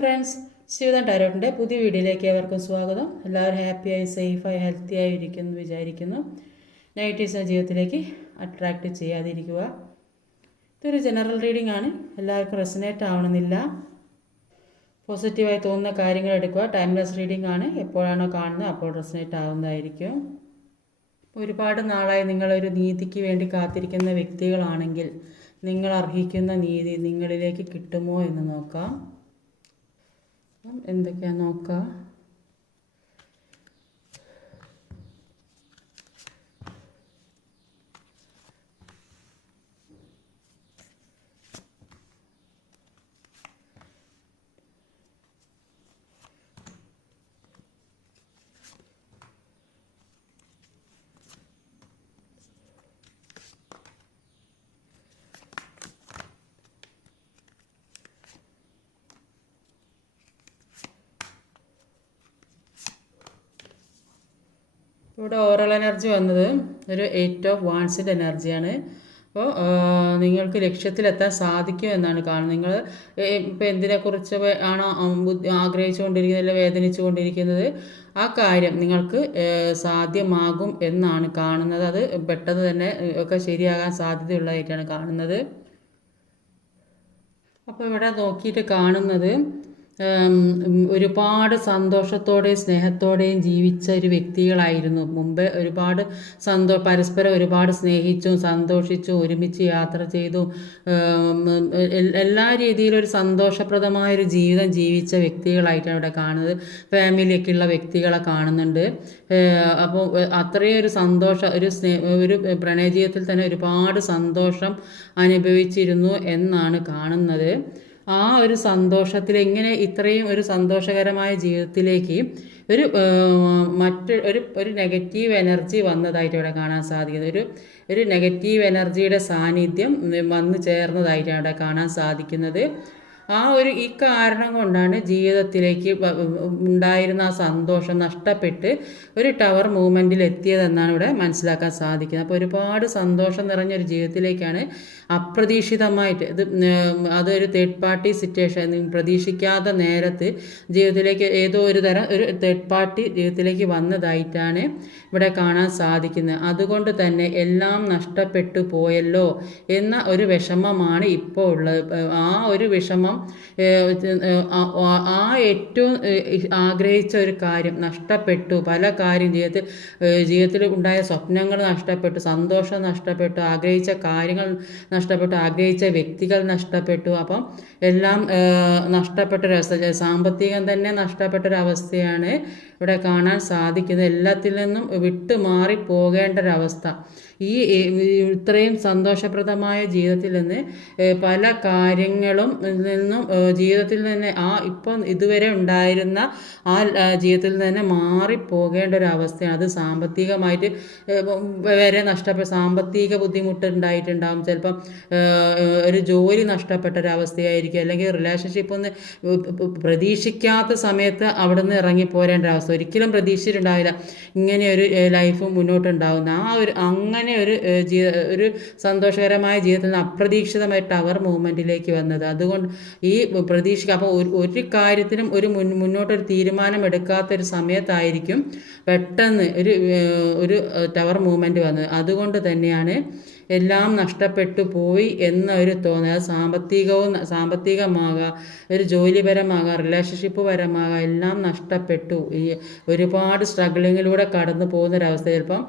Friends, Shivadan ടാരോട്ടിൻ്റെ പുതിയ വീഡിയോയിലേക്ക് ഏവർക്കും സ്വാഗതം. എല്ലാവരും ഹാപ്പിയായി സേഫായി ഹെൽത്തിയായി ഇരിക്കുമെന്ന് വിചാരിക്കുന്നു. നെഗറ്റീവ്സിനെ ജീവിതത്തിലേക്ക് അട്രാക്റ്റ് ചെയ്യാതിരിക്കുക. ഇതൊരു ജനറൽ റീഡിംഗ് ആണ്. എല്ലാവർക്കും റെസനേറ്റ് ആവണമെന്നില്ല. പോസിറ്റീവായി തോന്നുന്ന കാര്യങ്ങൾ എടുക്കുക. ടൈംലെസ് റീഡിംഗ് ആണ്. എപ്പോഴാണോ കാണുന്നത് അപ്പോൾ റെസനേറ്റ് ആവുന്നതായിരിക്കും. ഒരുപാട് നാളായി നിങ്ങളൊരു നീതിക്ക് വേണ്ടി കാത്തിരിക്കുന്ന വ്യക്തികളാണെങ്കിൽ നിങ്ങൾ അർഹിക്കുന്ന നീതി നിങ്ങളിലേക്ക് കിട്ടുമോ എന്ന് നോക്കാം. എന്തൊക്കെയാണെന്ന് നോക്കാം. ഇവിടെ ഓറൽ എനർജി വന്നത് ഒരു 8 ഓഫ് വാൺസിൻ്റെ എനർജിയാണ്. അപ്പോൾ നിങ്ങൾക്ക് ലക്ഷ്യത്തിലെത്താൻ സാധിക്കും എന്നാണ് കാണുന്നത്. നിങ്ങൾ ഇപ്പോൾ എന്തിനെക്കുറിച്ച് ആണോ ആഗ്രഹിച്ചുകൊണ്ടിരിക്കുന്നത് അല്ലെങ്കിൽ വേദനിച്ചു കൊണ്ടിരിക്കുന്നത്, ആ കാര്യം നിങ്ങൾക്ക് സാധ്യമാകും എന്നാണ് കാണുന്നത്. അത് പെട്ടെന്ന് തന്നെ ഒക്കെ ശരിയാകാൻ സാധ്യതയുള്ളതായിട്ടാണ് കാണുന്നത്. അപ്പോൾ ഇവിടെ നോക്കിയിട്ട് കാണുന്നത് ഒരുപാട് സന്തോഷത്തോടെയും സ്നേഹത്തോടെയും ജീവിച്ച ഒരു വ്യക്തികളായിരുന്നു. മുമ്പേ ഒരുപാട് പരസ്പരം ഒരുപാട് സ്നേഹിച്ചും സന്തോഷിച്ചും ഒരുമിച്ച് യാത്ര ചെയ്തു എല്ലാ രീതിയിലും ഒരു സന്തോഷപ്രദമായൊരു ജീവിതം ജീവിച്ച വ്യക്തികളായിട്ടാണ് ഇവിടെ കാണുന്നത്. ഫാമിലിയൊക്കെയുള്ള വ്യക്തികളെ കാണുന്നുണ്ട്. അപ്പോൾ അത്രയും ഒരു സന്തോഷം, ഒരു പ്രണയജീവിതത്തിൽ തന്നെ ഒരുപാട് സന്തോഷം അനുഭവിച്ചിരുന്നു എന്നാണ് കാണുന്നത്. ആ ഒരു സന്തോഷത്തിൽ എങ്ങനെ ഇത്രയും ഒരു സന്തോഷകരമായ ജീവിതത്തിലേക്ക് ഒരു നെഗറ്റീവ് എനർജി വന്നതായിട്ട് ഇവിടെ കാണാൻ സാധിക്കുന്നത്. ഒരു നെഗറ്റീവ് എനർജിയുടെ സാന്നിധ്യം വന്നു ചേർന്നതായിട്ടാണ് ഇവിടെ കാണാൻ സാധിക്കുന്നത്. ഈ കാരണം കൊണ്ടാണ് ജീവിതത്തിലേക്ക് ഉണ്ടായിരുന്ന ആ സന്തോഷം നഷ്ടപ്പെട്ട് ഒരു ടവർ മൂവ്മെൻറ്റിൽ എത്തിയതെന്നാണ് ഇവിടെ മനസ്സിലാക്കാൻ സാധിക്കുന്നത്. അപ്പോൾ ഒരുപാട് സന്തോഷം നിറഞ്ഞൊരു ജീവിതത്തിലേക്കാണ് അപ്രതീക്ഷിതമായിട്ട് അതൊരു തേർഡ് പാർട്ടി സിറ്റുവേഷൻ, പ്രതീക്ഷിക്കാത്ത നേരത്ത് ജീവിതത്തിലേക്ക് ഒരു തേർഡ് പാർട്ടി ജീവിതത്തിലേക്ക് വന്നതായിട്ടാണ് ഇവിടെ കാണാൻ സാധിക്കുന്നത്. അതുകൊണ്ട് തന്നെ എല്ലാം നഷ്ടപ്പെട്ടു പോയല്ലോ എന്ന ഒരു വിഷമമാണ് ഇപ്പോൾ ഉള്ളത്. ആ ഒരു വിഷമം ഏറ്റവും ആഗ്രഹിച്ച ഒരു കാര്യം നഷ്ടപ്പെട്ടു. പല കാര്യം ജീവിതത്തിൽ ഉണ്ടായ സ്വപ്നങ്ങൾ നഷ്ടപ്പെട്ടു, സന്തോഷം നഷ്ടപ്പെട്ടു, ആഗ്രഹിച്ച കാര്യങ്ങൾ നഷ്ടപ്പെട്ടു, ആഗ്രഹിച്ച വ്യക്തികൾ നഷ്ടപ്പെട്ടു. അപ്പം എല്ലാം നഷ്ടപ്പെട്ടൊരവസ്ഥ, സാമ്പത്തികം തന്നെ നഷ്ടപ്പെട്ടൊരവസ്ഥയാണ് ഇവിടെ കാണാൻ സാധിക്കുന്നത്. എല്ലാത്തിൽ നിന്നും വിട്ടുമാറി പോകേണ്ട ഒരവസ്ഥ. ഇത്രയും സന്തോഷപ്രദമായ ജീവിതത്തിൽ നിന്ന് പല കാര്യങ്ങളും നിന്നും ജീവിതത്തിൽ തന്നെ ഇപ്പം ഇതുവരെ ഉണ്ടായിരുന്ന ജീവിതത്തിൽ തന്നെ മാറിപ്പോകേണ്ട ഒരു അവസ്ഥയാണ്. അത് സാമ്പത്തികമായിട്ട് വരെ സാമ്പത്തിക ബുദ്ധിമുട്ട് ഉണ്ടായിട്ടുണ്ടാകും. ചിലപ്പം ഒരു ജോലി നഷ്ടപ്പെട്ട ഒരവസ്ഥയായിരിക്കും, അല്ലെങ്കിൽ റിലേഷൻഷിപ്പ് ഒന്ന് പ്രതീക്ഷിക്കാത്ത സമയത്ത് അവിടെ നിന്ന് ഇറങ്ങിപ്പോരേണ്ട അവസ്ഥ. ഒരിക്കലും പ്രതീക്ഷിച്ചിട്ടുണ്ടാവില്ല ഇങ്ങനെ ഒരു ലൈഫ് മുന്നോട്ടുണ്ടാകുന്ന അങ്ങനെ ഒരു സന്തോഷകരമായ ജീവിതത്തിൽ നിന്ന് അപ്രതീക്ഷിതമായ ടവർ മൂവ്മെൻറ്റിലേക്ക് വന്നത്. അതുകൊണ്ട് അപ്പോൾ ഒരു കാര്യത്തിനും മുന്നോട്ടൊരു തീരുമാനം എടുക്കാത്തൊരു സമയത്തായിരിക്കും പെട്ടെന്ന് ഒരു ടവർ മൂവ്മെൻറ്റ് വന്നത്. അതുകൊണ്ട് തന്നെയാണ് എല്ലാം നഷ്ടപ്പെട്ടു പോയി എന്ന ഒരു തോന്നൽ. അത് സാമ്പത്തികമാകാം, ഒരു ജോലിപരമാകാം, റിലേഷൻഷിപ്പ് പരമാകാം, എല്ലാം നഷ്ടപ്പെട്ടു. ഒരുപാട് സ്ട്രഗിളിങ്ങിലൂടെ കടന്നു പോകുന്നൊരവസ്ഥ, ചിലപ്പം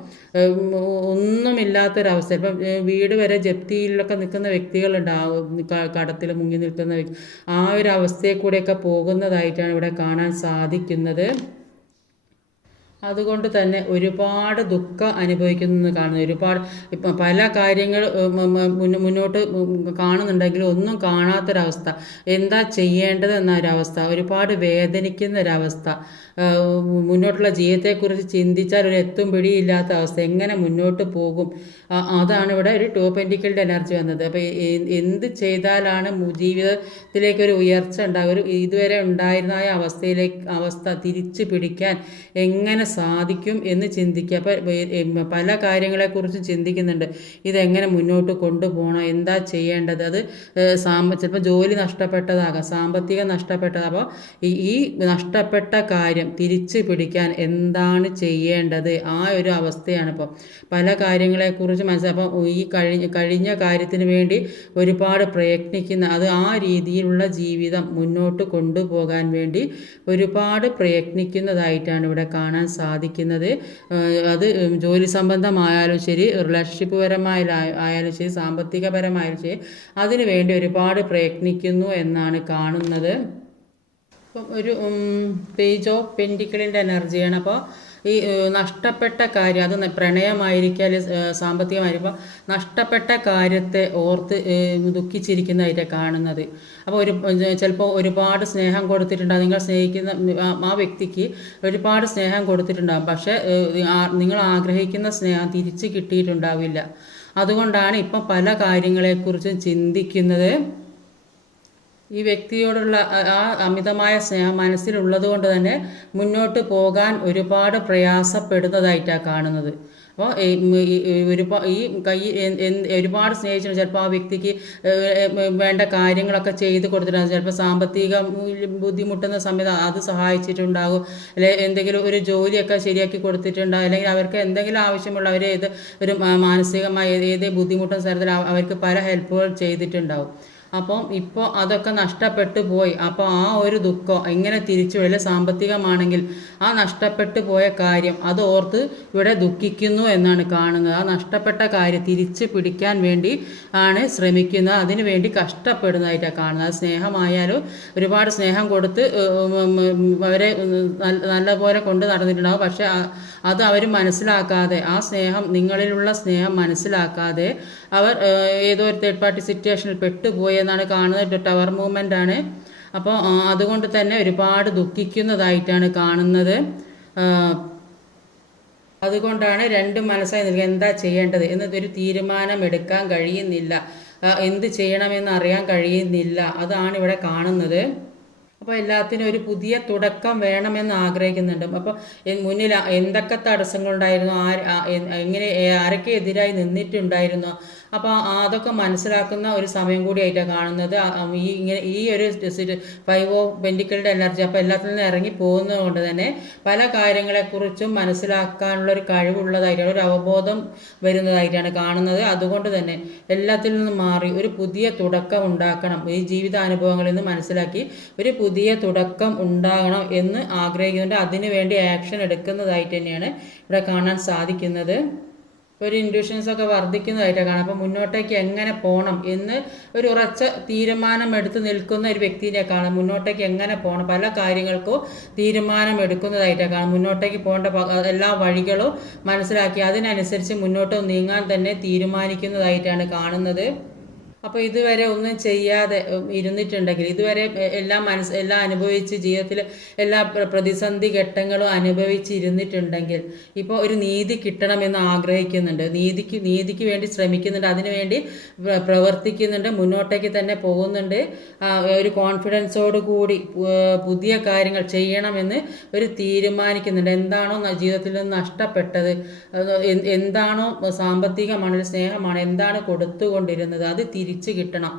ഒന്നുമില്ലാത്തൊരവസ്ഥ, ചിലപ്പം വീട് വരെ ജപ്തിയിലൊക്കെ നിൽക്കുന്ന വ്യക്തികളുണ്ടാവും, കടത്തിൽ മുങ്ങി നിൽക്കുന്ന ആ ഒരു അവസ്ഥയിൽ കൂടെയൊക്കെ പോകുന്നതായിട്ടാണ് ഇവിടെ കാണാൻ സാധിക്കുന്നത്. അതുകൊണ്ട് തന്നെ ഒരുപാട് ദുഃഖം അനുഭവിക്കുന്നത് കാണുന്നത്. ഒരുപാട് ഇപ്പം പല കാര്യങ്ങൾ മുന്നോട്ട് കാണുന്നുണ്ടെങ്കിലും ഒന്നും കാണാത്തൊരവസ്ഥ, എന്താ ചെയ്യേണ്ടത് എന്നൊരവസ്ഥ, ഒരുപാട് വേദനിക്കുന്ന ഒരവസ്ഥ, മുന്നോട്ടുള്ള ജീവിതത്തെക്കുറിച്ച് ചിന്തിച്ചാൽ ഒരു എത്തും പിടിയില്ലാത്ത അവസ്ഥ, എങ്ങനെ മുന്നോട്ട് പോകും. അതാണ് ഇവിടെ ഒരു 2 പെൻറ്റിക്കിളുടെ എനർജി വന്നത്. അപ്പോൾ എന്ത് ചെയ്താലാണ് ജീവിതത്തിലേക്ക് ഒരു ഉയർച്ച ഉണ്ടാകുക, ഇതുവരെ ഉണ്ടായിരുന്ന അവസ്ഥ തിരിച്ചു പിടിക്കാൻ എങ്ങനെ സാധിക്കും എന്ന് ചിന്തിക്കുക. അപ്പോൾ പല കാര്യങ്ങളെക്കുറിച്ചും ചിന്തിക്കുന്നുണ്ട്. ഇതെങ്ങനെ മുന്നോട്ട് കൊണ്ടുപോകണം, എന്താ ചെയ്യേണ്ടത്, അത് ചിലപ്പോൾ ജോലി നഷ്ടപ്പെട്ടതാകാം, സാമ്പത്തികം നഷ്ടപ്പെട്ടത്. അപ്പോൾ ഈ നഷ്ടപ്പെട്ട കാര്യം തിരിച്ചു പിടിക്കാൻ എന്താണ് ചെയ്യേണ്ടത്, ആ ഒരു അവസ്ഥയാണ് ഇപ്പോൾ. പല കാര്യങ്ങളെക്കുറിച്ച് മനസ്സിലാക്കുക. അപ്പോൾ ഈ കഴിഞ്ഞ കാര്യത്തിന് വേണ്ടി ഒരുപാട് പ്രയത്നിക്കുന്ന, അത് ആ രീതിയിലുള്ള ജീവിതം മുന്നോട്ട് കൊണ്ടുപോകാൻ വേണ്ടി ഒരുപാട് പ്രയത്നിക്കുന്നതായിട്ടാണ് ഇവിടെ കാണാൻ സാധിക്കുന്നത്. അത് ജോലി സംബന്ധമായാലും ശരി, റിലേഷൻഷിപ്പ് പരമായാലും ശരി, സാമ്പത്തികപരമായാലും ശരി, അതിനു വേണ്ടി ഒരുപാട് പ്രയത്നിക്കുന്നു എന്നാണ് കാണുന്നത്. ഇപ്പം ഒരു പേജ് ഓഫ് പെൻറ്റിക്കിളിൻ്റെ എനർജിയാണ്. അപ്പോൾ ഈ നഷ്ടപ്പെട്ട കാര്യം, അത് പ്രണയമായിരിക്കാൻ സാമ്പത്തികമായിരിക്കും, നഷ്ടപ്പെട്ട കാര്യത്തെ ഓർത്ത് ദുഃഖിച്ചിരിക്കുന്നതായിട്ടാണ് കാണുന്നത്. അപ്പോൾ ചിലപ്പോൾ ഒരുപാട് സ്നേഹം കൊടുത്തിട്ടുണ്ടാകും, നിങ്ങൾ സ്നേഹിക്കുന്ന ആ വ്യക്തിക്ക് ഒരുപാട് സ്നേഹം കൊടുത്തിട്ടുണ്ടാകും. പക്ഷേ നിങ്ങൾ ആഗ്രഹിക്കുന്ന സ്നേഹം തിരിച്ച് കിട്ടിയിട്ടുണ്ടാവില്ല. അതുകൊണ്ടാണ് ഇപ്പം പല കാര്യങ്ങളെക്കുറിച്ചും ചിന്തിക്കുന്നത്. ഈ വ്യക്തിയോടുള്ള ആ അമിതമായ സ്നേഹം മനസ്സിലുള്ളത് കൊണ്ട് തന്നെ മുന്നോട്ട് പോകാൻ ഒരുപാട് പ്രയാസപ്പെടുന്നതായിട്ടാണ് കാണുന്നത്. അപ്പോൾ ഒരുപാട് സ്നേഹിച്ചിട്ടുണ്ട്, ചിലപ്പോൾ ആ വ്യക്തിക്ക് വേണ്ട കാര്യങ്ങളൊക്കെ ചെയ്ത് കൊടുത്തിട്ടുണ്ടാകും. ചിലപ്പോൾ സാമ്പത്തിക ബുദ്ധിമുട്ടുന്ന സമയത്ത് അത് സഹായിച്ചിട്ടുണ്ടാകും, അല്ലെങ്കിൽ എന്തെങ്കിലും ഒരു ജോലിയൊക്കെ ശരിയാക്കി കൊടുത്തിട്ടുണ്ടാകും, അല്ലെങ്കിൽ അവർക്ക് എന്തെങ്കിലും ആവശ്യമുള്ള ഒരു മാനസികമായ ഏത് ബുദ്ധിമുട്ടുന്ന സ്ഥലത്തിൽ അവർക്ക് പല ഹെൽപ്പുകൾ ചെയ്തിട്ടുണ്ടാകും. അപ്പം ഇപ്പോൾ അതൊക്കെ നഷ്ടപ്പെട്ടു പോയി. അപ്പോൾ ആ ഒരു ദുഃഖം എങ്ങനെ തിരിച്ചു വരില്ല, സാമ്പത്തികമാണെങ്കിൽ ആ നഷ്ടപ്പെട്ടു പോയ കാര്യം അത് ഓർത്ത് ഇവിടെ ദുഃഖിക്കുന്നു എന്നാണ് കാണുന്നത്. ആ നഷ്ടപ്പെട്ട കാര്യം തിരിച്ച് പിടിക്കാൻ വേണ്ടി ആണ് ശ്രമിക്കുന്നത്, അതിനു വേണ്ടി കഷ്ടപ്പെടുന്നതായിട്ടാണ് കാണുന്നത്. അത് സ്നേഹമായാലും ഒരുപാട് സ്നേഹം കൊടുത്ത് അവരെ നല്ലപോലെ കൊണ്ട് നടന്നിട്ടുണ്ടാകും. പക്ഷേ അത് അവർ മനസ്സിലാക്കാതെ, ആ സ്നേഹം, നിങ്ങളിലുള്ള സ്നേഹം മനസ്സിലാക്കാതെ അവർ ഏതോ ഒരു തേർഡ് പാർട്ടി സിറ്റുവേഷനിൽ പെട്ടുപോയി എന്നാണ് കാണുന്നത്. ടവർ മൂവ്മെൻ്റ് ആണ്. അപ്പോൾ അതുകൊണ്ട് തന്നെ ഒരുപാട് ദുഃഖിക്കുന്നതായിട്ടാണ് കാണുന്നത്. അതുകൊണ്ടാണ് രണ്ട് മനസ്സായി നിൽക്കുക, എന്താ ചെയ്യേണ്ടത് എന്നതൊരു തീരുമാനം എടുക്കാൻ കഴിയുന്നില്ല, എന്ത് ചെയ്യണമെന്ന് അറിയാൻ കഴിയുന്നില്ല. അതാണ് ഇവിടെ കാണുന്നത്. അപ്പോൾ എല്ലാത്തിനും ഒരു പുതിയ തുടക്കം വേണമെന്ന് ആഗ്രഹിക്കുന്നുണ്ട്. അപ്പോൾ മുന്നിൽ എന്തൊക്കെ തടസ്സങ്ങളുണ്ടായിരുന്നു, എങ്ങനെ ആരൊക്കെ എതിരായി നിന്നിട്ടുണ്ടായിരുന്നു, അപ്പോൾ അതൊക്കെ മനസ്സിലാക്കുന്ന ഒരു സമയം കൂടിയായിട്ടാണ് കാണുന്നത്. ഈ ഒരു 5 ഓഫ് പെൻറ്റിക്കിളുടെ എനർജി അപ്പോൾ എല്ലാത്തിൽ നിന്ന് ഇറങ്ങി പോകുന്നത് കൊണ്ട് തന്നെ പല കാര്യങ്ങളെക്കുറിച്ചും മനസ്സിലാക്കാനുള്ള ഒരു കഴിവുള്ളതായിട്ടാണ്, ഒരു അവബോധം വരുന്നതായിട്ടാണ് കാണുന്നത്. അതുകൊണ്ട് തന്നെ എല്ലാത്തിൽ നിന്നും മാറി ഒരു പുതിയ തുടക്കം ഉണ്ടാക്കണം, ഈ ജീവിതാനുഭവങ്ങളിൽ നിന്ന് മനസ്സിലാക്കി ഒരു പുതിയ തുടക്കം ഉണ്ടാകണം എന്ന് ആഗ്രഹിക്കുന്നുണ്ട്. അതിനു വേണ്ടി ആക്ഷൻ എടുക്കുന്നതായിട്ട് തന്നെയാണ് ഇവിടെ കാണാൻ സാധിക്കുന്നത്. ഒരു ഇൻഡ്യൂഷൻസൊക്കെ വർദ്ധിക്കുന്നതായിട്ടാണ് കാണാം. അപ്പോൾ മുന്നോട്ടേക്ക് എങ്ങനെ പോകണം എന്ന് ഒരു ഉറച്ച തീരുമാനം എടുത്ത് നിൽക്കുന്ന ഒരു വ്യക്തിയെ കാണാം. മുന്നോട്ടേക്ക് എങ്ങനെ പോകണം, പല കാര്യങ്ങൾക്കും തീരുമാനം എടുക്കുന്നതായിട്ടാണ് കാണാം. മുന്നോട്ടേക്ക് പോകേണ്ട എല്ലാ വഴികളും മനസ്സിലാക്കി അതിനനുസരിച്ച് മുന്നോട്ട് നീങ്ങാൻ തന്നെ തീരുമാനിക്കുന്നതായിട്ടാണ് കാണുന്നത്. അപ്പോൾ ഇതുവരെ ഒന്നും ചെയ്യാതെ ഇരുന്നിട്ടുണ്ടെങ്കിൽ, ഇതുവരെ എല്ലാം അനുഭവിച്ച് ജീവിതത്തിൽ എല്ലാ പ്രതിസന്ധി ഘട്ടങ്ങളും അനുഭവിച്ചിരുന്നിട്ടുണ്ടെങ്കിൽ ഇപ്പോൾ ഒരു നീതി കിട്ടണമെന്ന് ആഗ്രഹിക്കുന്നുണ്ട്, നീതിക്ക് വേണ്ടി ശ്രമിക്കുന്നുണ്ട്, അതിനുവേണ്ടി പ്രവർത്തിക്കുന്നുണ്ട്, മുന്നോട്ടേക്ക് തന്നെ പോകുന്നുണ്ട്. ഒരു കോൺഫിഡൻസോട് കൂടി പുതിയ കാര്യങ്ങൾ ചെയ്യണമെന്ന് ഒരു തീരുമാനിക്കുന്നുണ്ട്. എന്താണോ ജീവിതത്തിൽ നിന്ന് നഷ്ടപ്പെട്ടത്, എന്താണോ സാമ്പത്തികമാണ്, സ്നേഹമാണ്, എന്താണ് കൊടുത്തുകൊണ്ടിരുന്നത്, അത് തിരിച്ചു കിട്ടണം.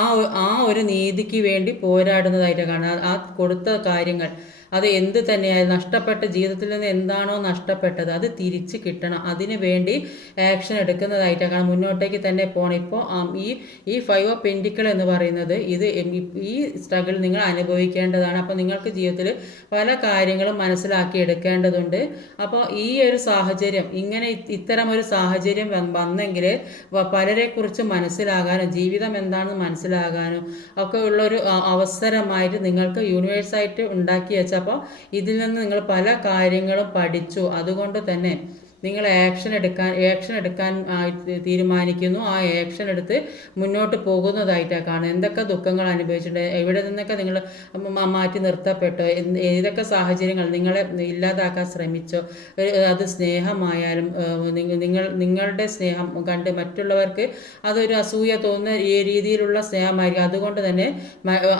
ആ ഒരു നീതിക്ക് വേണ്ടി പോരാടുന്നതായിട്ട് കാണാം. ആ കൊടുത്ത കാര്യങ്ങൾ അത് എന്ത് തന്നെയായാലും നഷ്ടപ്പെട്ട ജീവിതത്തിൽ നിന്ന് എന്താണോ നഷ്ടപ്പെട്ടത് അത് തിരിച്ച് കിട്ടണം, അതിന് വേണ്ടി ആക്ഷൻ എടുക്കുന്നതായിട്ടാണ് കാണാം. മുന്നോട്ടേക്ക് തന്നെ പോകണം. ഇപ്പോൾ ഈ 5 ഓഫ് പെൻറ്റിക്കിൾ എന്ന് പറയുന്നത് ഈ സ്ട്രഗിൾ നിങ്ങൾ അനുഭവിക്കേണ്ടതാണ്. അപ്പോൾ നിങ്ങൾക്ക് ജീവിതത്തിൽ പല കാര്യങ്ങളും മനസ്സിലാക്കി എടുക്കേണ്ടതുണ്ട്. അപ്പോൾ ഈ ഒരു സാഹചര്യം, ഇത്തരം ഒരു സാഹചര്യം വന്നെങ്കിൽ പലരെക്കുറിച്ച് മനസ്സിലാകാനും ജീവിതം എന്താണെന്ന് മനസ്സിലാകാനും ഒക്കെ ഉള്ളൊരു അവസരമായിട്ട് നിങ്ങൾക്ക് യൂണിവേഴ്സായിട്ട് ഉണ്ടാക്കി വെച്ചപ്പോൾ ഇതിൽ നിന്ന് നിങ്ങൾ പല കാര്യങ്ങളും പഠിച്ചു. അതുകൊണ്ട് തന്നെ നിങ്ങൾ ആക്ഷൻ എടുക്കാൻ തീരുമാനിക്കുന്നു. ആ ആക്ഷൻ എടുത്ത് മുന്നോട്ട് പോകുന്നതായിട്ടാണ് കാണുന്നത്. എന്തൊക്കെ ദുഃഖങ്ങൾ അനുഭവിച്ചിട്ടുണ്ട്, എവിടെ നിന്നൊക്കെ നിങ്ങൾ മാറ്റി നിർത്തപ്പെട്ടോ, ഏതൊക്കെ സാഹചര്യങ്ങൾ നിങ്ങളെ ഇല്ലാതാക്കാൻ ശ്രമിച്ചോ, അത് സ്നേഹമായാലും നിങ്ങളുടെ സ്നേഹം കണ്ട് മറ്റുള്ളവർക്ക് അതൊരു അസൂയ തോന്നുന്ന രീതിയിലുള്ള സ്നേഹമായിരിക്കും.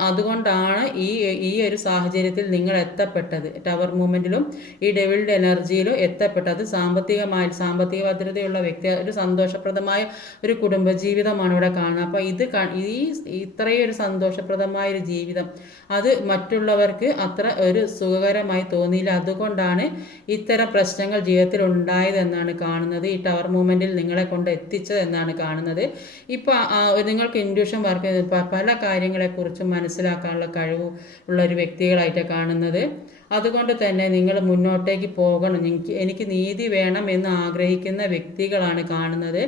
അതുകൊണ്ടാണ് ഈ ഒരു സാഹചര്യത്തിൽ നിങ്ങൾ എത്തപ്പെട്ടത്. ടവർ മൂവ്മെൻറ്റിലും ഈ ഡെവിൾഡ് എനർജിയിലും എത്തപ്പെട്ടത്. സാമ്പത്തിക ഭദ്രതയുള്ള വ്യക്തി, ഒരു സന്തോഷപ്രദമായ ഒരു കുടുംബജീവിതമാണ് ഇവിടെ കാണുന്നത്. അപ്പോൾ ഇത്രയും ഒരു സന്തോഷപ്രദമായ ഒരു ജീവിതം അത് മറ്റുള്ളവർക്ക് അത്ര ഒരു സുഖകരമായി തോന്നിയില്ല. അതുകൊണ്ടാണ് ഇത്തരം പ്രശ്നങ്ങൾ ജീവിതത്തിൽ ഉണ്ടായതെന്നാണ് കാണുന്നത്. ഈ ടവർ മൂവ്മെൻറ്റിൽ നിങ്ങളെ കൊണ്ട് എത്തിച്ചത് എന്നാണ് കാണുന്നത്. ഇപ്പോൾ നിങ്ങൾക്ക് ഇൻഡ്യൂഷൻ വർക്ക് പല കാര്യങ്ങളെക്കുറിച്ചും മനസ്സിലാക്കാനുള്ള കഴിവ് ഉള്ള ഒരു വ്യക്തികളായിട്ടാണ് കാണുന്നത്. അതുകൊണ്ട് തന്നെ നിങ്ങൾ മുന്നോട്ടേക്ക് പോകണം. എനിക്ക് നീതി വേണം എന്ന് ആഗ്രഹിക്കുന്ന വ്യക്തികളാണ് കാണുന്നത്.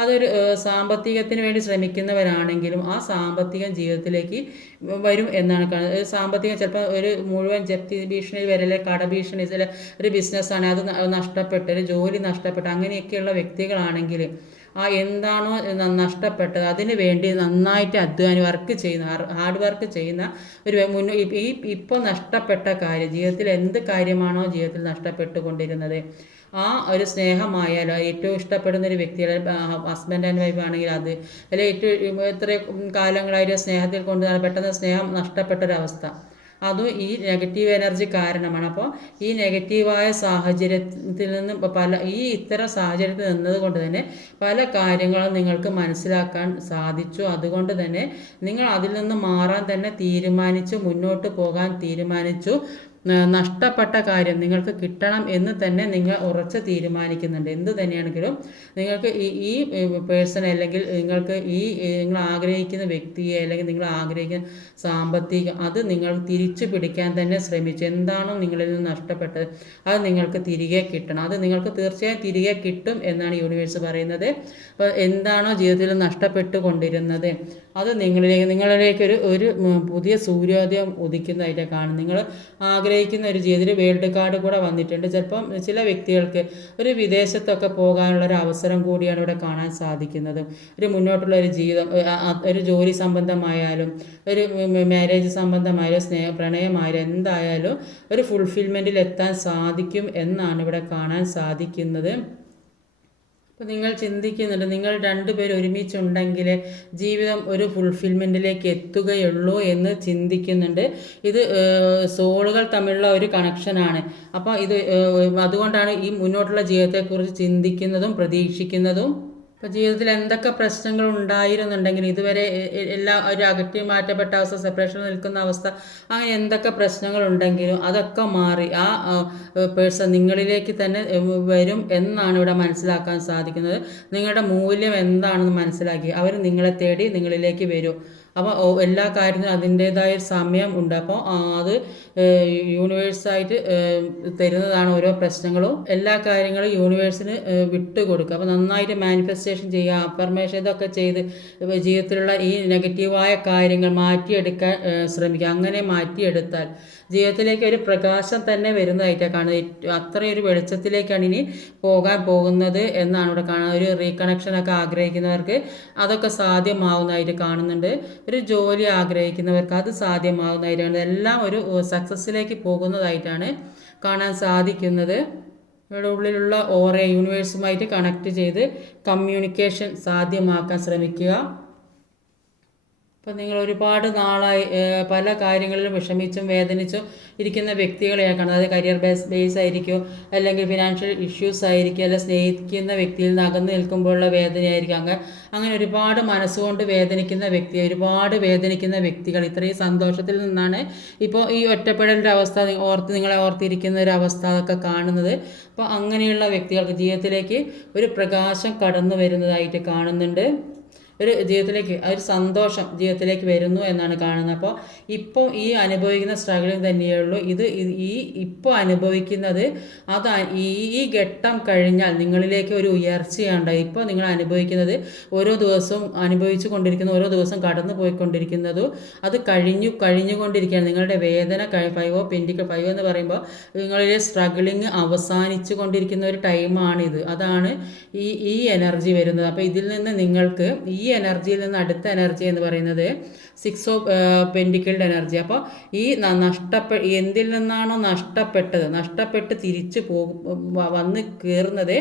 അതൊരു സാമ്പത്തികത്തിന് വേണ്ടി ശ്രമിക്കുന്നവരാണെങ്കിലും ആ സാമ്പത്തികം ജീവിതത്തിലേക്ക് വരും എന്നാണ് കാണുന്നത്. സാമ്പത്തികം ചിലപ്പോൾ ഒരു മുഴുവൻ ജപ്തി ഭീഷണി വരലെ, കടഭീഷണി, ചില ഒരു ബിസിനസ്സാണ് അത് നഷ്ടപ്പെട്ട്, ഒരു ജോലി നഷ്ടപ്പെട്ട് അങ്ങനെയൊക്കെയുള്ള വ്യക്തികളാണെങ്കിൽ എന്താണോ നഷ്ടപ്പെട്ടത് അതിന് വേണ്ടി നന്നായിട്ട് ഹാർഡ് വർക്ക് ചെയ്യുന്ന ഒരു ഇപ്പോൾ നഷ്ടപ്പെട്ട കാര്യം, ജീവിതത്തിൽ എന്ത് കാര്യമാണോ ജീവിതത്തിൽ നഷ്ടപ്പെട്ടുകൊണ്ടിരുന്നത്, ആ ഒരു സ്നേഹമായാലോ, ഏറ്റവും ഇഷ്ടപ്പെടുന്ന ഒരു വ്യക്തിയുടെ ഹസ്ബൻഡ് ആൻഡ് വൈഫ് ആണെങ്കിൽ അത്, അല്ലെങ്കിൽ ഏറ്റവും എത്ര കാലങ്ങളായിട്ട് സ്നേഹത്തിൽ കൊണ്ടുവന്നാൽ പെട്ടെന്ന് സ്നേഹം നഷ്ടപ്പെട്ടൊരവസ്ഥ, അതും ഈ നെഗറ്റീവ് എനർജി കാരണമാണ്. അപ്പോൾ ഈ നെഗറ്റീവായ സാഹചര്യത്തിൽ നിന്ന് ഇത്തരം സാഹചര്യത്തിൽ നിന്നത് കൊണ്ട് തന്നെ പല കാര്യങ്ങളും നിങ്ങൾക്ക് മനസ്സിലാക്കാൻ സാധിച്ചു. അതുകൊണ്ട് തന്നെ നിങ്ങൾ അതിൽ നിന്ന് മാറാൻ തന്നെ തീരുമാനിച്ചു, മുന്നോട്ട് പോകാൻ തീരുമാനിച്ചു. നഷ്ടപ്പെട്ട കാര്യം നിങ്ങൾക്ക് കിട്ടണം എന്ന് തന്നെ നിങ്ങൾ ഉറച്ച് തീരുമാനിക്കുന്നുണ്ട്. എന്ത് തന്നെയാണെങ്കിലും നിങ്ങൾക്ക് ഈ പേഴ്സൺ, അല്ലെങ്കിൽ നിങ്ങൾ ആഗ്രഹിക്കുന്ന വ്യക്തിയെ, അല്ലെങ്കിൽ നിങ്ങൾ ആഗ്രഹിക്കുന്ന സാമ്പത്തികം അത് നിങ്ങൾ തിരിച്ചു പിടിക്കാൻ തന്നെ ശ്രമിച്ചു. എന്താണോ നിങ്ങളിൽ നിന്ന് നഷ്ടപ്പെട്ടത് അത് നിങ്ങൾക്ക് തിരികെ കിട്ടണം. അത് നിങ്ങൾക്ക് തീർച്ചയായും തിരികെ കിട്ടും എന്നാണ് യൂണിവേഴ്സ് പറയുന്നത്. അപ്പോൾ എന്താണോ ജീവിതത്തിൽ നഷ്ടപ്പെട്ടു കൊണ്ടിരുന്നത് അത് നിങ്ങളിലേക്ക് ഒരു പുതിയ സൂര്യോദയം ഉദിക്കുന്നതായിട്ട് കാണും. നിങ്ങൾ ആഗ്രഹിക്കുന്ന ഒരു ജീവിതത്തിൽ വേൾഡ് കാർഡ് കൂടെ വന്നിട്ടുണ്ട്. ചിലപ്പം ചില വ്യക്തികൾക്ക് ഒരു വിദേശത്തൊക്കെ പോകാനുള്ള ഒരു അവസരം കൂടിയാണ് ഇവിടെ കാണാൻ സാധിക്കുന്നത്. ഒരു മുന്നോട്ടുള്ള ഒരു ജീവിതം, ഒരു ജോലി സംബന്ധമായാലും, ഒരു മാരേജ് സംബന്ധമായാലും, പ്രണയമായാലും, എന്തായാലും ഒരു ഫുൾഫിൽമെൻറ്റിൽ എത്താൻ സാധിക്കും എന്നാണ് ഇവിടെ കാണാൻ സാധിക്കുന്നത്. അപ്പോൾ നിങ്ങൾ ചിന്തിക്കുന്നുണ്ട്, നിങ്ങൾ രണ്ടുപേരും ഒരുമിച്ചുണ്ടെങ്കിൽ ജീവിതം ഒരു ഫുൾഫിൽമെൻറ്റിലേക്ക് എത്തുകയുള്ളൂ എന്ന് ചിന്തിക്കുന്നുണ്ട്. ഇത് സോളുകൾ തമ്മിലുള്ള ഒരു കണക്ഷനാണ്. അപ്പോൾ അതുകൊണ്ടാണ് ഈ മുന്നോട്ടുള്ള ജീവിതത്തെക്കുറിച്ച് ചിന്തിക്കുന്നതും പ്രതീക്ഷിക്കുന്നതും. ഇപ്പോൾ ജീവിതത്തിൽ എന്തൊക്കെ പ്രശ്നങ്ങൾ ഉണ്ടായിരുന്നുണ്ടെങ്കിൽ ഇതുവരെ എല്ലാം ഒരു അകറ്റി മാറ്റപ്പെട്ട അവസ്ഥ, സെപ്പറേഷൻ നിൽക്കുന്ന അവസ്ഥ, അങ്ങനെ എന്തൊക്കെ പ്രശ്നങ്ങളുണ്ടെങ്കിലും അതൊക്കെ മാറി ആ പേഴ്സൺ നിങ്ങളിലേക്ക് തന്നെ വരും എന്നാണ് ഇവിടെ മനസ്സിലാക്കാൻ സാധിക്കുന്നത്. നിങ്ങളുടെ മൂല്യം എന്താണെന്ന് മനസ്സിലാക്കി അവർ നിങ്ങളെ തേടി നിങ്ങളിലേക്ക് വരും. അപ്പോൾ എല്ലാ കാര്യത്തിനും അതിൻ്റേതായ സമയം ഉണ്ട്. അപ്പോൾ അത് യൂണിവേഴ്സായിട്ട് തരുന്നതാണ് ഓരോ പ്രശ്നങ്ങളും. എല്ലാ കാര്യങ്ങളും യൂണിവേഴ്സിന് വിട്ടുകൊടുക്കുക. അപ്പോൾ നന്നായിട്ട് മാനിഫെസ്റ്റേഷൻ ചെയ്യുക, അഫർമേഷൻ ഇതൊക്കെ ചെയ്ത് ജീവിതത്തിലുള്ള ഈ നെഗറ്റീവായ കാര്യങ്ങൾ മാറ്റിയെടുക്കാൻ ശ്രമിക്കുക. അങ്ങനെ മാറ്റിയെടുത്താൽ ജീവിതത്തിലേക്ക് ഒരു പ്രകാശം തന്നെ വരുന്നതായിട്ടാണ് കാണുന്നത്. അത്രയൊരു വെളിച്ചത്തിലേക്കാണ് ഇനി പോകാൻ പോകുന്നത് എന്നാണ് ഇവിടെ കാണുന്നത്. ഒരു റീകണക്ഷനൊക്കെ ആഗ്രഹിക്കുന്നവർക്ക് അതൊക്കെ സാധ്യമാവുന്നതായിട്ട് കാണുന്നുണ്ട്. ഒരു ജോലി ആഗ്രഹിക്കുന്നവർക്ക് അത് സാധ്യമാവുന്നതായിട്ടാണ്. എല്ലാം ഒരു സക്സസ്സിലേക്ക് പോകുന്നതായിട്ടാണ് കാണാൻ സാധിക്കുന്നത്. ഇവിടെ ഉള്ളിലുള്ള ഓരോ യൂണിവേഴ്സുമായിട്ട് കണക്ട് ചെയ്ത് കമ്മ്യൂണിക്കേഷൻ സാധ്യമാക്കാൻ ശ്രമിക്കുക. അപ്പോൾ നിങ്ങൾ ഒരുപാട് നാളായി പല കാര്യങ്ങളിലും വിഷമിച്ചും വേദനിച്ചും ഇരിക്കുന്ന വ്യക്തികളെയാണ് കാണുന്നത്. അത് കരിയർ ബേസ് ആയിരിക്കും, അല്ലെങ്കിൽ ഫിനാൻഷ്യൽ ഇഷ്യൂസ് ആയിരിക്കും, അല്ലെങ്കിൽ സ്നേഹിക്കുന്ന വ്യക്തിയിൽ നിന്ന് അകന്നു നിൽക്കുമ്പോഴുള്ള വേദനയായിരിക്കും. അങ്ങനെ ഒരുപാട് മനസ്സുകൊണ്ട് ഒരുപാട് വേദനിക്കുന്ന വ്യക്തികൾ ഇത്രയും സന്തോഷത്തിൽ നിന്നാണ് ഇപ്പോൾ ഈ ഒറ്റപ്പെടലിൻ്റെ അവസ്ഥ നിങ്ങളെ ഓർത്തിരിക്കുന്ന ഒരു അവസ്ഥ അതൊക്കെ കാണുന്നത്. അപ്പോൾ അങ്ങനെയുള്ള വ്യക്തികൾക്ക് ജീവിതത്തിലേക്ക് ഒരു പ്രകാശം കടന്നു വരുന്നതായിട്ട് കാണുന്നുണ്ട്. ഒരു ജീവിതത്തിലേക്ക് ഒരു സന്തോഷം ജീവിതത്തിലേക്ക് വരുന്നു എന്നാണ് കാണുന്നത്. അപ്പോൾ ഇപ്പോൾ ഈ അനുഭവിക്കുന്ന സ്ട്രഗിളിങ് തന്നെയുള്ളൂ ഇത്. ഈ ഇപ്പോൾ അനുഭവിക്കുന്നത് അത് ഈ ഘട്ടം കഴിഞ്ഞാൽ നിങ്ങളിലേക്ക് ഒരു ഉയർച്ചയുണ്ട്. ഇപ്പോൾ നിങ്ങൾ അനുഭവിക്കുന്നത് ഓരോ ദിവസവും അനുഭവിച്ചു കൊണ്ടിരിക്കുന്ന, ഓരോ ദിവസം കടന്നു പോയിക്കൊണ്ടിരിക്കുന്നതും അത് കഴിഞ്ഞുകൊണ്ടിരിക്കുകയാണ്. നിങ്ങളുടെ വേദന 5 ഓഫ് പെൻറ്റിക്കിൾ 5 എന്ന് പറയുമ്പോൾ നിങ്ങളിലെ സ്ട്രഗിളിങ് അവസാനിച്ചു കൊണ്ടിരിക്കുന്ന ഒരു ടൈമാണിത്. അതാണ് ഈ എനർജി വരുന്നത്. അപ്പോൾ ഇതിൽ നിന്ന് നിങ്ങൾക്ക് ഈ എനർജിയിൽ നിന്ന് അടുത്ത എനർജി എന്ന് പറയുന്നത് 6 ഓഫ് പെൻറ്റിക്കിൾഡ് എനർജി. അപ്പോൾ ഈ എന്തിൽ നിന്നാണോ നഷ്ടപ്പെട്ട് തിരിച്ചു വന്ന് കയറുന്നത്,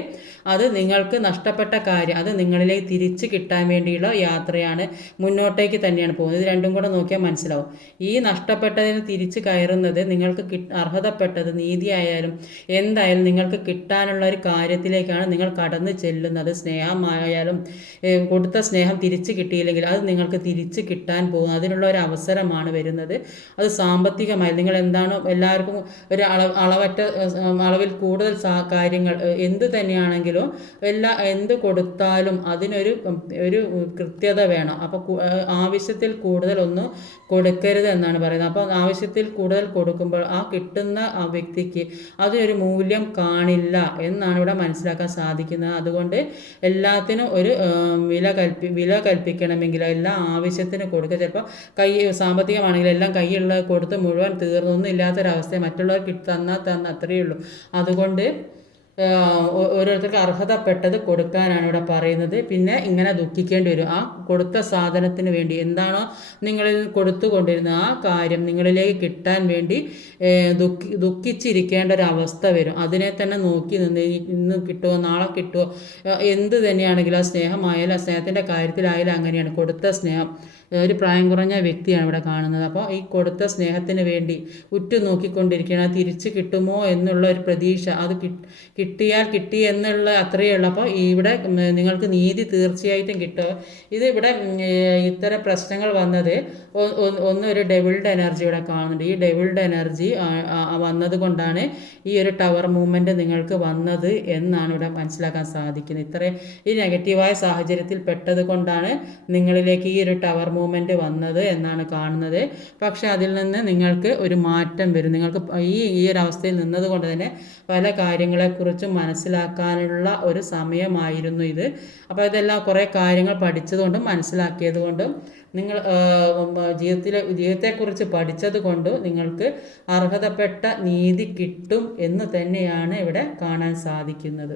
അത് നിങ്ങൾക്ക് നഷ്ടപ്പെട്ട കാര്യം അത് നിങ്ങളിലേക്ക് തിരിച്ച് കിട്ടാൻ വേണ്ടിയുള്ള യാത്രയാണ്, മുന്നോട്ടേക്ക് തന്നെയാണ് പോകുന്നത്. ഇത് രണ്ടും കൂടെ നോക്കിയാൽ മനസ്സിലാവും. ഈ നഷ്ടപ്പെട്ടതിന് തിരിച്ച് കയറുന്നത് നിങ്ങൾക്ക് അർഹതപ്പെട്ടത് നീതിയായാലും എന്തായാലും നിങ്ങൾക്ക് കിട്ടാനുള്ള ഒരു കാര്യത്തിലേക്കാണ് നിങ്ങൾ കടന്നു ചെല്ലുന്നത്. സ്നേഹമായാലും കൊടുത്ത സ്നേഹം തിരിച്ച് കിട്ടിയില്ലെങ്കിൽ അത് നിങ്ങൾക്ക് തിരിച്ച് കിട്ടാൻ പോകും. അതിനുള്ള ഒരു അവസരമാണ് വരുന്നത്. അത് സാമ്പത്തികമായി നിങ്ങൾ എന്താണോ എല്ലാവർക്കും ഒരു അളവിൽ കൂടുതൽ കാര്യങ്ങൾ എന്ത് തന്നെയാണെങ്കിലും എന്ത് കൊടുത്താലും അതിനൊരു കൃത്യത വേണം. അപ്പോൾ ആവശ്യത്തിൽ കൂടുതൽ ഒന്നും കൊടുക്കരുത് എന്നാണ് പറയുന്നത്. അപ്പോൾ ആവശ്യത്തിൽ കൂടുതൽ കൊടുക്കുമ്പോൾ ആ കിട്ടുന്ന ആ വ്യക്തിക്ക് അതിനൊരു മൂല്യം കാണില്ല എന്നാണ് ഇവിടെ മനസ്സിലാക്കാൻ സാധിക്കുന്നത്. അതുകൊണ്ട് എല്ലാത്തിനും ഒരു വില കൽപ്പിക്കണമെങ്കിൽ എല്ലാ ആവശ്യത്തിന് കൊടുക്കുക. ചിലപ്പോൾ സാമ്പത്തികമാണെങ്കിൽ എല്ലാം കയ്യിലുള്ള കൊടുത്ത് മുഴുവൻ തീർന്നൊന്നും ഇല്ലാത്തൊരവസ്ഥ മറ്റുള്ളവർക്ക് തന്നാൽ അത്രയേ ഉള്ളൂ. അതുകൊണ്ട് ഓരോരുത്തർക്ക് അർഹതപ്പെട്ടത് കൊടുക്കാനാണ് ഇവിടെ പറയുന്നത്. പിന്നെ ഇങ്ങനെ ദുഃഖിക്കേണ്ടി വരും. ആ കൊടുത്ത സാധനത്തിന് വേണ്ടി എന്താണോ നിങ്ങളിൽ കൊടുത്തുകൊണ്ടിരുന്നത് ആ കാര്യം നിങ്ങളിലേക്ക് കിട്ടാൻ വേണ്ടി ദുഃഖിച്ചിരിക്കേണ്ട ഒരു അവസ്ഥ വരും. അതിനെ തന്നെ നോക്കി ഇന്ന് കിട്ടുമോ നാളെ കിട്ടുമോ എന്ത് തന്നെയാണെങ്കിലും ആ സ്നേഹമായാലും ആ സ്നേഹത്തിൻ്റെ കാര്യത്തിലായാലും അങ്ങനെയാണ്. കൊടുത്ത സ്നേഹം ഒരു പ്രായം കുറഞ്ഞ വ്യക്തിയാണ് ഇവിടെ കാണുന്നത്. അപ്പോൾ ഈ കൊടുത്ത സ്നേഹത്തിന് വേണ്ടി ഉറ്റുനോക്കിക്കൊണ്ടിരിക്കുകയാണ്. തിരിച്ച് കിട്ടുമോ എന്നുള്ള ഒരു പ്രതീക്ഷ, അത് കിട്ടിയാൽ കിട്ടി എന്നുള്ള അത്രയേ ഉള്ളൂ. അപ്പോൾ ഇവിടെ നിങ്ങൾക്ക് നീതി തീർച്ചയായിട്ടും കിട്ടും. ഇത് ഇവിടെ ഇത്തരം പ്രശ്നങ്ങൾ വന്നത് ഒന്ന് ഒരു ഡെവിൾഡ് എനർജി ഇവിടെ കാണുന്നുണ്ട്. ഈ ഡെവിൾഡ് എനർജി വന്നത് കൊണ്ടാണ് ഈ ഒരു ടവർ മൂവ്മെൻറ്റ് നിങ്ങൾക്ക് വന്നത് എന്നാണ് ഇവിടെ മനസ്സിലാക്കാൻ സാധിക്കുന്നത്. ഈ നെഗറ്റീവായ സാഹചര്യത്തിൽ പെട്ടത് കൊണ്ടാണ് നിങ്ങളിലേക്ക് ഈ ഒരു ടവർ മൂവ്മെൻറ്റ് വന്നത് എന്നാണ് കാണുന്നത്. പക്ഷേ അതിൽ നിന്ന് നിങ്ങൾക്ക് ഒരു മാറ്റം വരും. നിങ്ങൾക്ക് ഈ ഒരു അവസ്ഥയിൽ നിന്നത് കൊണ്ട് തന്നെ പല കാര്യങ്ങളെക്കുറിച്ചും മനസ്സിലാക്കാനുള്ള ഒരു സമയമായിരുന്നു ഇത്. അപ്പോൾ ഇതെല്ലാം കുറേ കാര്യങ്ങൾ പഠിച്ചതുകൊണ്ടും മനസ്സിലാക്കിയത് കൊണ്ടും നിങ്ങൾ ജീവിതത്തെക്കുറിച്ച് പഠിച്ചത് കൊണ്ട് നിങ്ങൾക്ക് അർഹതപ്പെട്ട നീതി കിട്ടും എന്ന് തന്നെയാണ് ഇവിടെ കാണാൻ സാധിക്കുന്നത്.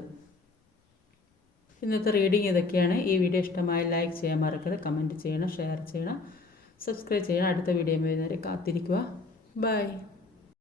ഇന്നത്തെ റീഡിങ് ഇതൊക്കെയാണ്. ഈ വീഡിയോ ഇഷ്ടമായി ലൈക്ക് ചെയ്യാൻ മറക്കരുത്, കമൻറ്റ് ചെയ്യണം, ഷെയർ ചെയ്യണം, സബ്സ്ക്രൈബ് ചെയ്യണം. അടുത്ത വീഡിയോ വരുന്നവരെ കാത്തിരിക്കുക. ബൈ.